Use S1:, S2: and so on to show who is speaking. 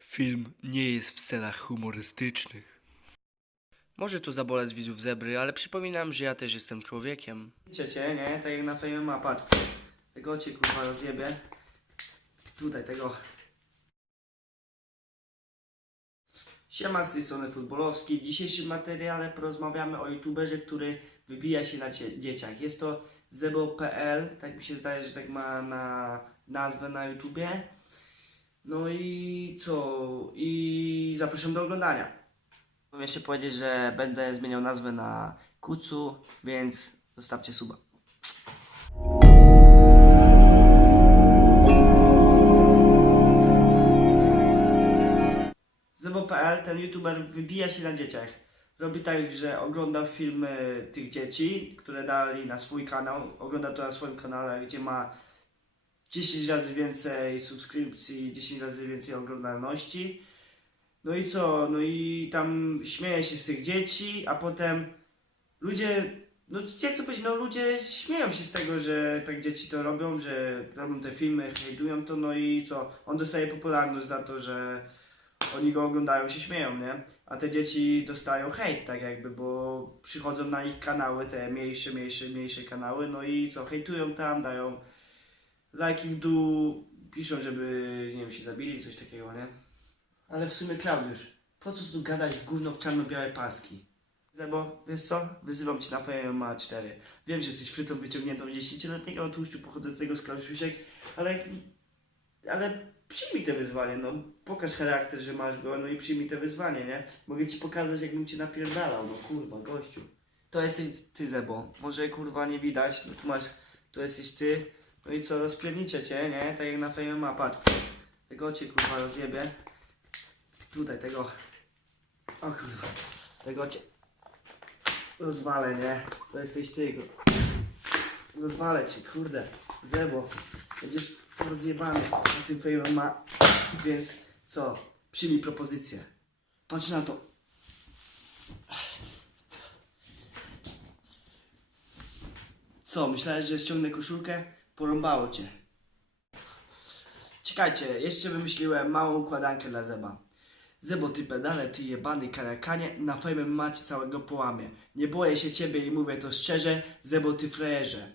S1: Film nie jest w scenach humorystycznych.
S2: Może tu zaboleć widzów zebry, ale przypominam, że ja też jestem człowiekiem.
S3: Ciecie, nie? Tak jak na fejmie ma, patrz. Tego cię kurwa rozjebie. Tutaj tego. Siema z tej strony futbolowski. W dzisiejszym materiale porozmawiamy o youtuberze, który wybija się na cie- dzieciach. Jest to zebo.pl, tak mi się zdaje, że tak ma na nazwę na YouTubie. No i co? I zapraszam do oglądania. Chciałbym jeszcze powiedzieć, że będę zmieniał nazwę na Kucu, więc zostawcie suba. Zebo.pl, ten youtuber wybija się na dzieciach. Robi tak, że ogląda filmy tych dzieci, które dali na swój kanał. Ogląda to na swoim kanale, gdzie ma 10 razy więcej subskrypcji, 10 razy więcej oglądalności. No i co? No i tam śmieje się z tych dzieci, a potem ludzie, no jak to powiedzieć, no ludzie śmieją się z tego, że tak dzieci to robią, że robią te filmy, hejtują to, no i co? On dostaje popularność za to, że oni go oglądają, się śmieją, nie? A te dzieci dostają hejt, tak jakby, bo przychodzą na ich kanały, te mniejsze, mniejsze, mniejsze kanały, no i co? Hejtują tam, dają lajki w dół, piszą, żeby, nie wiem, się zabili, coś takiego, nie? Ale w sumie Klaudiusz, po co tu gadać gówno w czarno-białe paski? Zebo, wiesz co? Wyzywam cię na FMA 4. Wiem, że jesteś frytą wyciągniętą 10-letniego tłuszczu pochodzącego z Klaudiusiek, ale, ale przyjmij te wyzwanie, no. Pokaż charakter, że masz go, no i przyjmij te wyzwanie, nie? Mogę ci pokazać, jakbym cię napierdalał, no kurwa, gościu. To jesteś ty, Zebo. Może kurwa nie widać, no tu masz, tu jesteś ty. No i co, rozpiernicie cię, nie? Tak jak na FMA, patrz. Tego cię kurwa rozjebie. Tutaj tego. O kurwa. Tego cię. Rozwalę, nie? To jesteś ty. Rozwalę cię, kurde. Zebo. Będziesz rozjebany na tym fejmie ma. Więc co? Przyjmij propozycję. Patrz na to. Co? Myślałeś, że ściągnę koszulkę? Porąbało cię. Czekajcie, jeszcze wymyśliłem małą układankę dla Zeba. Zebo, ty pedale, ty jebany karakanie, na fejmem macie całego połamie. Nie boję się ciebie i mówię to szczerze, Zebo, ty frajerze.